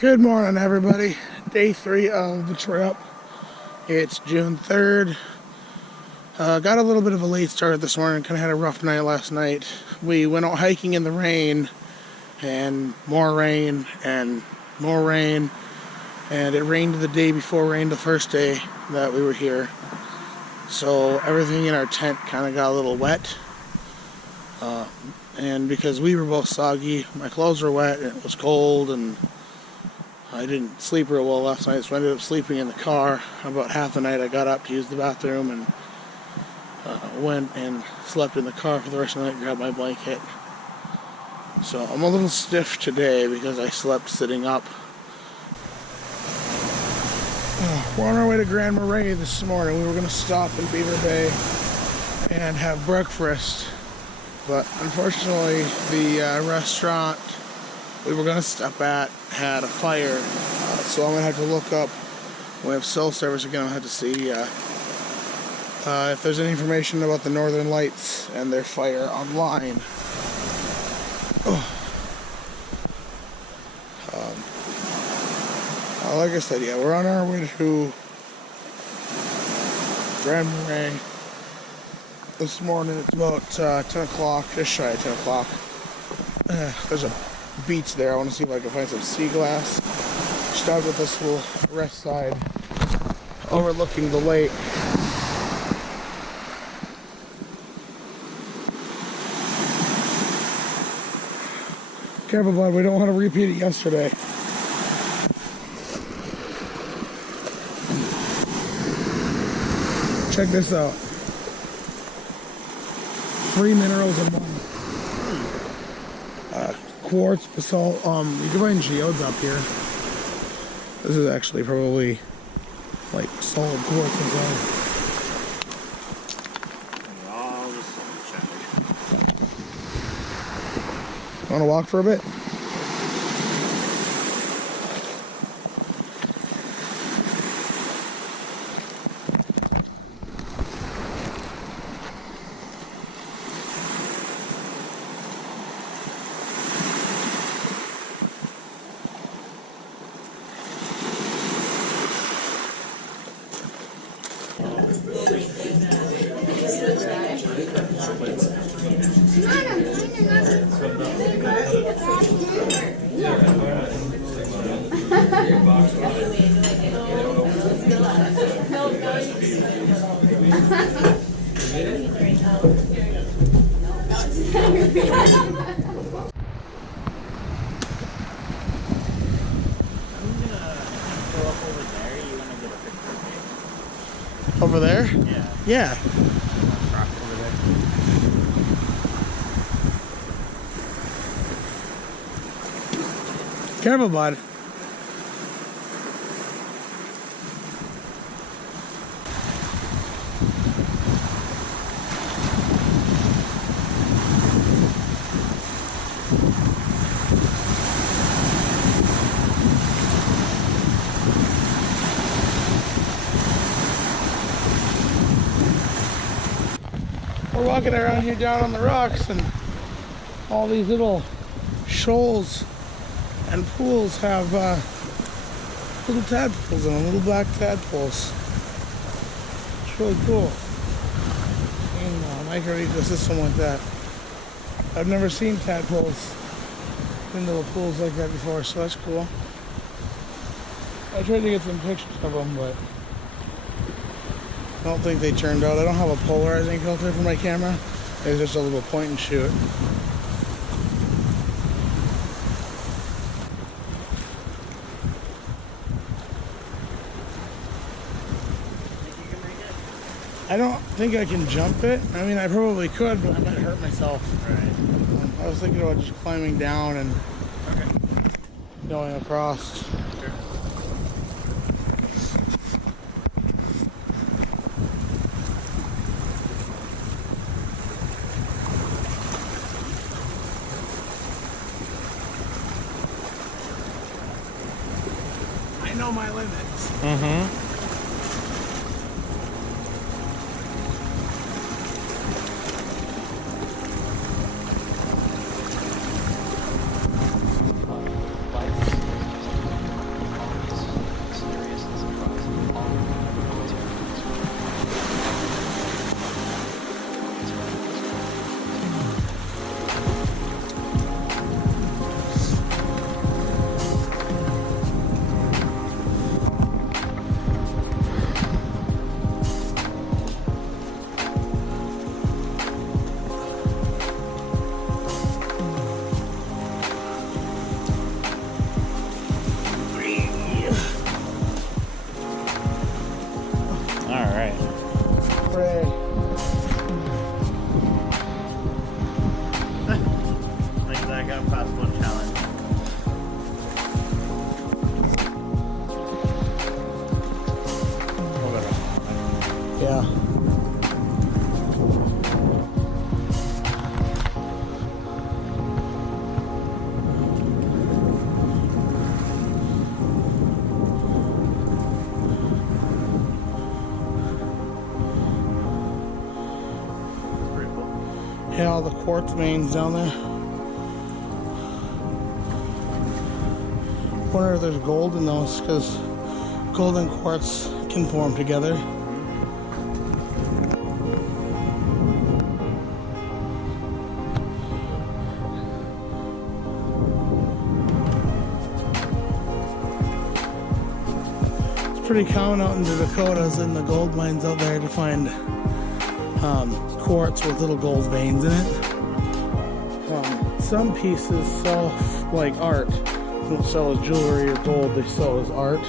Good morning, everybody. Day 3 of the trip. It's June 3rd. Got a little bit of a late start this morning. Kind of had a rough night last night. We went out hiking in the rain, and more rain, and more rain. And it rained the day before rain the first day that we were here. So everything in our tent kind of got a little wet. And because we were both soggy, my clothes were wet, and it was cold, and I didn't sleep real well last night, so I ended up sleeping in the car. About half the night I got up to use the bathroom and went and slept in the car for the rest of the night, grabbed my blanket. So I'm a little stiff today because I slept sitting up. We're on our way to Grand Marais this morning. We were going to stop in Beaver Bay and have breakfast, but unfortunately the restaurant we were going to stop at had a fire, so I'm going to have to look up. When we have cell service again, I'll have to see if there's any information about the Northern Lights and their fire online. Like I said, yeah, we're on our way to Grand Marais this morning. It's about 10 o'clock, just shy of 10 o'clock. There's a beach there. I want to see if I can find some sea glass. Stopped at this little rest side overlooking the lake. Careful, bud, we don't want to repeat it yesterday. Check this out. 3 minerals in one. Quartz, basalt. You can find geodes up here. This is actually probably like solid quartz inside. Want to walk for a bit? Over there? Yeah. Yeah. Over there. Careful, bud. We're walking around here down on the rocks, and all these little shoals and pools have little tadpoles in them, little black tadpoles. It's really cool. And micro ecosystem like that. I've never seen tadpoles in little pools like that before, so that's cool. I tried to get some pictures of them, but I don't think they turned out. I don't have a polarizing filter for my camera. It's just a little point and shoot. I don't think I can jump it. I mean, I probably could, but I might hurt myself. Right. I was thinking about just climbing down and going across. Sure. I know my limits. Mm-hmm. yeah. Yeah, all the quartz veins down there. Wonder if there's gold in those, because gold and quartz can form together. It's pretty common out in the Dakotas and the gold mines out there to find quartz with little gold veins in it. Some pieces sell like art. They don't sell as jewelry or gold, they sell as art.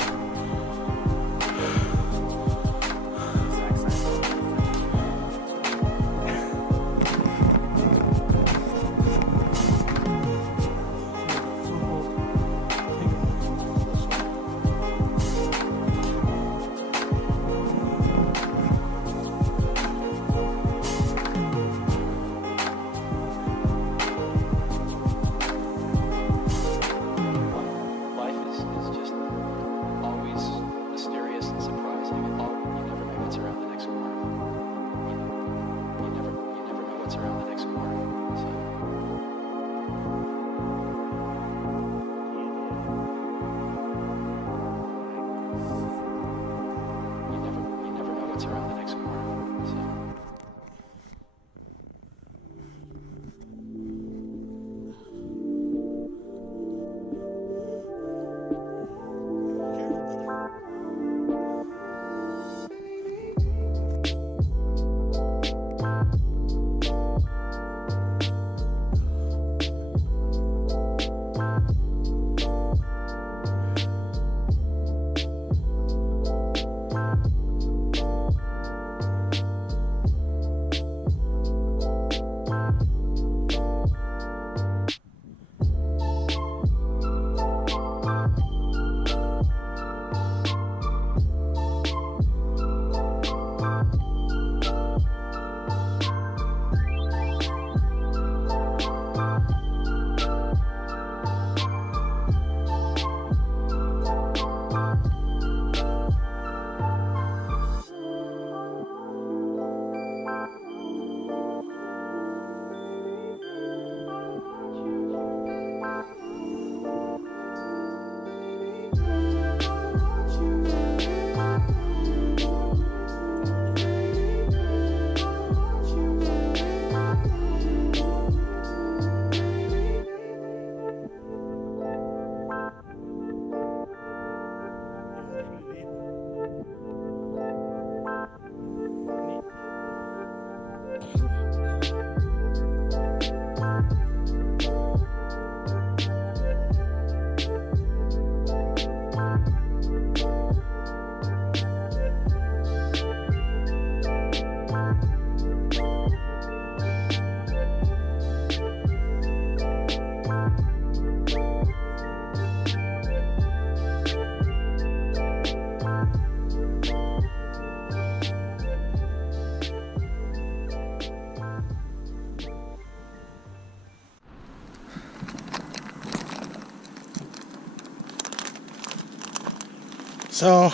So,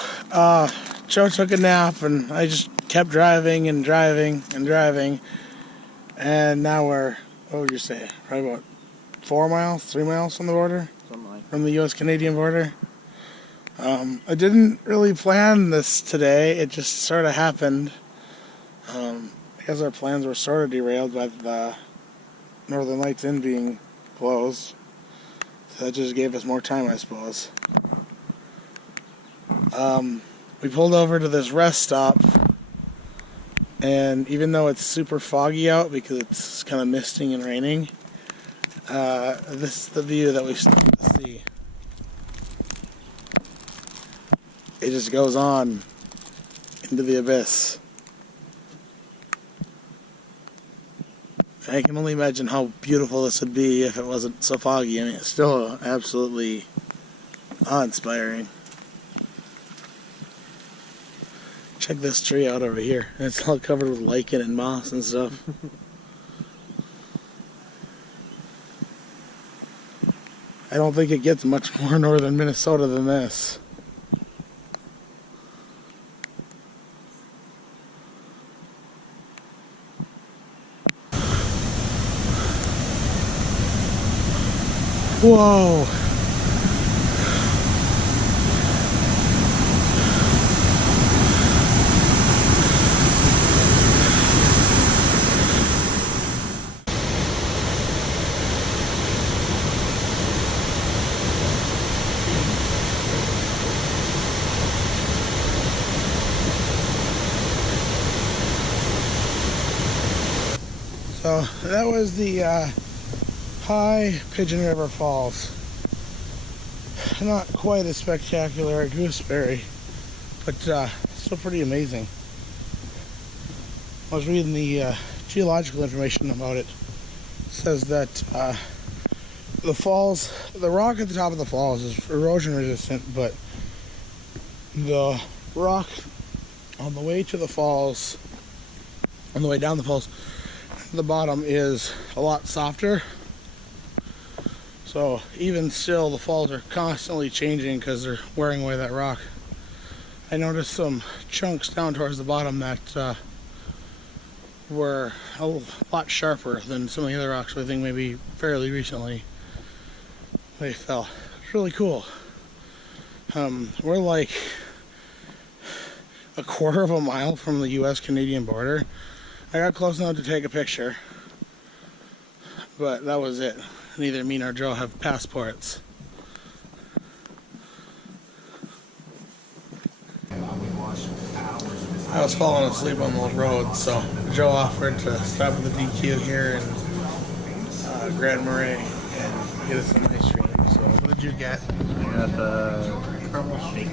Joe took a nap and I just kept driving and driving and driving. And now we're, what would you say, probably about 4 miles, 3 miles from the border? Something like from the U.S.-Canadian border. I didn't really plan this today. It just sort of happened. Because our plans were sort of derailed by the Northern Lights Inn being closed. So that just gave us more time, I suppose. We pulled over to this rest stop, and even though it's super foggy out because it's kind of misting and raining, this is the view that we started to see. It just goes on into the abyss. I can only imagine how beautiful this would be if it wasn't so foggy. I mean, it's still absolutely awe-inspiring. Check this tree out over here. It's all covered with lichen and moss and stuff. I don't think it gets much more northern Minnesota than this. Whoa. So that was the High Pigeon River Falls. Not quite as spectacular at Gooseberry, but still pretty amazing. I was reading the geological information about it. It says that the falls, the rock at the top of the falls is erosion resistant, but the rock on the way to the falls, on the way down the falls, the bottom is a lot softer. So even still, the falls are constantly changing because they're wearing away that rock. I noticed some chunks down towards the bottom that were a lot sharper than some of the other rocks. I think maybe fairly recently they fell. It's really cool. We're like a quarter of a mile from the US-Canadian border. I got close enough to take a picture, but that was it. Neither me nor Joe have passports. I was falling asleep on those roads, so Joe offered to stop at the DQ here in Grand Marais and get us some ice cream. So what did you get? I got the caramel shake.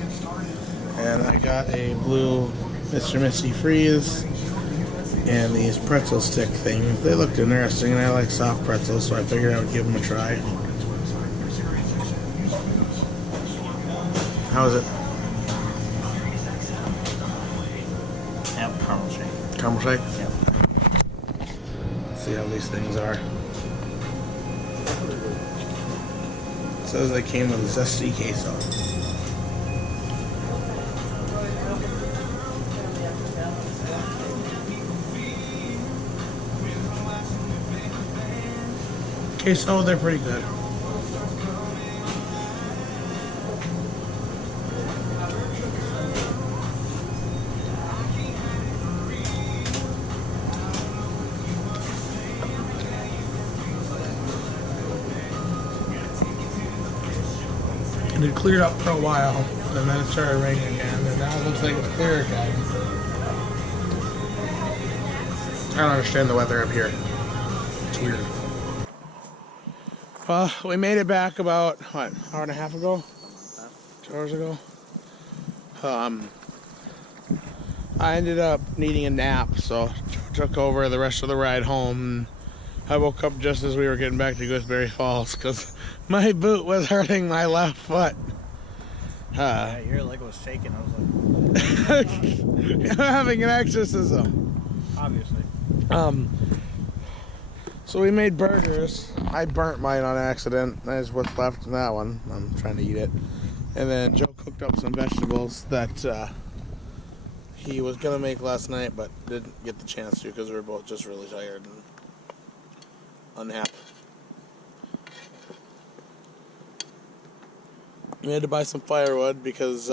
And I got a blue Mr. Missy Freeze. And these pretzel stick things, they looked interesting, and I like soft pretzels, so I figured I would give them a try. How is it? Yep, caramel shake. Caramel shake? Yep. Let's see how these things are. It says they came with a zesty queso. Queso, they're pretty good. And it cleared up for a while, and then it started raining again, and now it looks like it's clear again. I don't understand the weather up here. It's weird. Well, we made it back about, what, hour and a half ago? 2 hours ago? I ended up needing a nap, so Joe took over the rest of the ride home. I woke up just as we were getting back to Gooseberry Falls because my boot was hurting my left foot. Yeah, your leg was shaking. I was like... I'm having an exorcism. Obviously. So we made burgers. I burnt mine on accident. That is what's left in that one. I'm trying to eat it. And then Joe cooked up some vegetables that he was going to make last night, but didn't get the chance to because we were both just really tired and unhappy. We had to buy some firewood because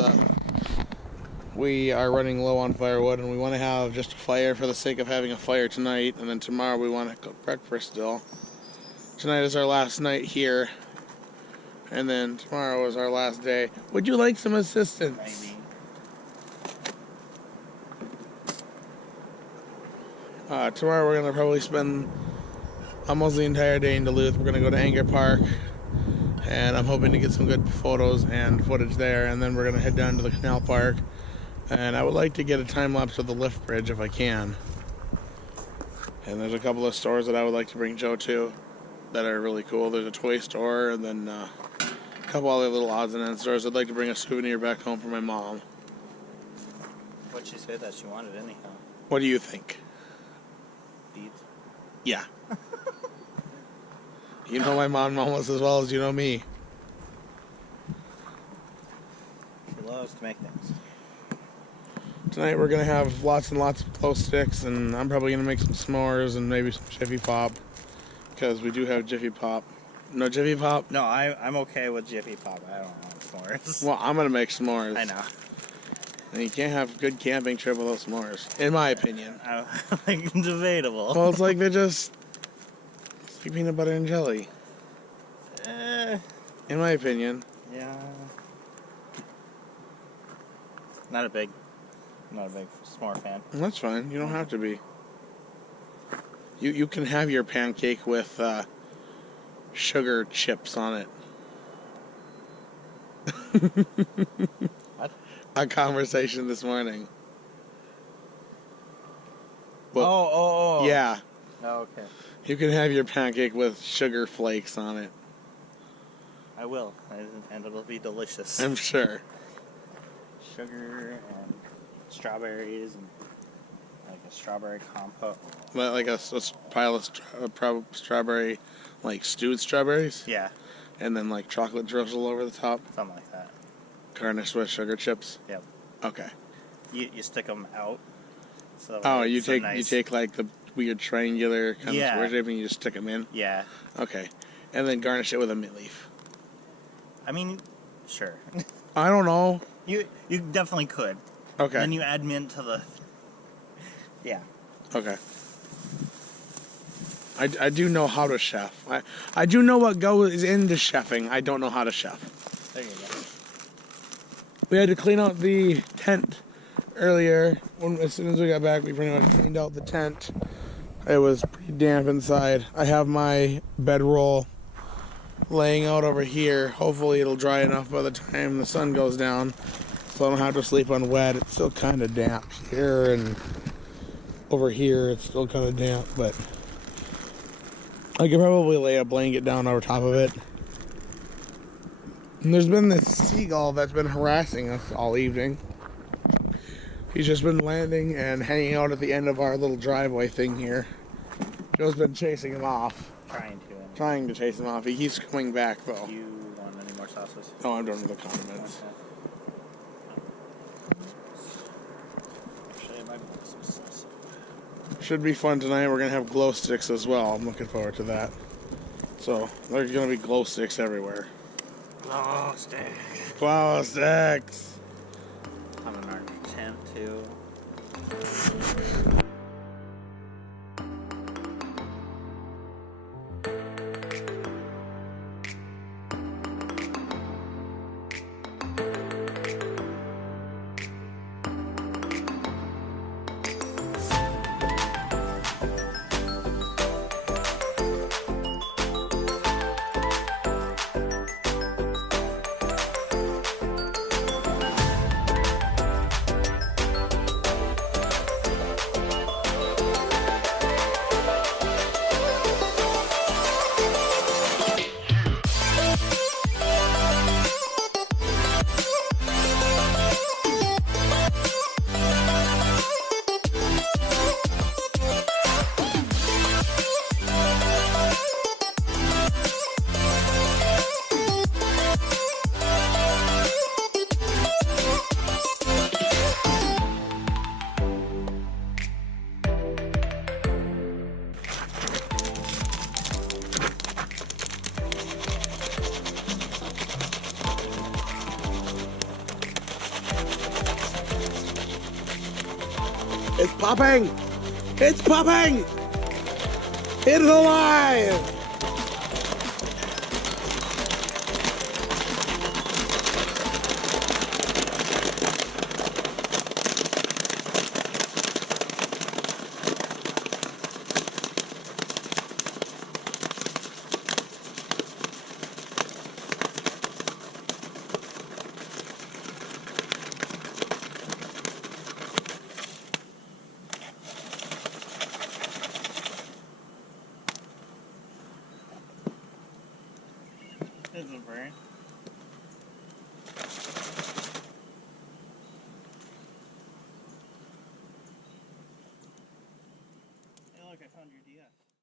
we are running low on firewood, and we want to have just a fire for the sake of having a fire tonight, and then tomorrow we want to cook breakfast still. Tonight is our last night here, and then tomorrow is our last day. Would you like some assistance? Tomorrow we're going to probably spend almost the entire day in Duluth. We're going to go to Anger Park, and I'm hoping to get some good photos and footage there, and then we're going to head down to the Canal Park. And I would like to get a time-lapse of the lift bridge if I can. And there's a couple of stores that I would like to bring Joe to that are really cool. There's a toy store and then a couple other little odds and ends stores. I'd like to bring a souvenir back home for my mom. What'd she say that she wanted anyhow? What do you think? Beets? Yeah. You know my mom almost as well as you know me. She loves to make things. Tonight we're going to have lots and lots of glow sticks, and I'm probably going to make some s'mores and maybe some Jiffy Pop, because we do have Jiffy Pop. No Jiffy Pop? No, I'm okay with Jiffy Pop. I don't want s'mores. Well, I'm going to make s'mores. I know. And you can't have a good camping trip without s'mores, in my opinion. Like, debatable. Well, it's like it's like peanut butter and jelly. In my opinion. Yeah. Not a big s'more fan. That's fine. You don't have to be. You can have your pancake with sugar chips on it. What? A conversation this morning. Well, Oh. Yeah. Oh, okay. You can have your pancake with sugar flakes on it. I will, and it'll be delicious. I'm sure. Sugar and strawberries and like a strawberry compote. Like a pile of strawberry, like stewed strawberries? Yeah, And then like chocolate drizzle over the top, something like that. garnished with sugar chips? Yep. Okay. You stick them out. So Oh, it's you so take nice. like the weird triangular kind of square shape and you just stick them in? Yeah. Okay. And then garnish it with a mint leaf. I mean, sure. I don't know. You definitely could. Okay. Then you add mint to the. Yeah. Okay. I do know how to chef. I do know what goes into chefing. I don't know how to chef. There you go. We had to clean out the tent earlier. As soon as we got back, we pretty much cleaned out the tent. It was pretty damp inside. I have my bedroll laying out over here. Hopefully it'll dry enough by the time the sun goes down, so I don't have to sleep on wet. It's still kind of damp here, and over here it's still kind of damp, but I could probably lay a blanket down over top of it. And there's been this seagull that's been harassing us all evening. He's just been landing and hanging out at the end of our little driveway thing here. Joe's been chasing him off. Trying to chase him off. He keeps coming back, though. Do you want any more sauces? No, I'm done with the condiments. Actually, I might want some sauce. Should be fun tonight. We're going to have glow sticks as well. I'm looking forward to that. So, there's going to be glow sticks everywhere. Glow stick. Glow sticks! I'm in our tent, too. It's popping! It's popping! It's alive! There's a burn. found your DI.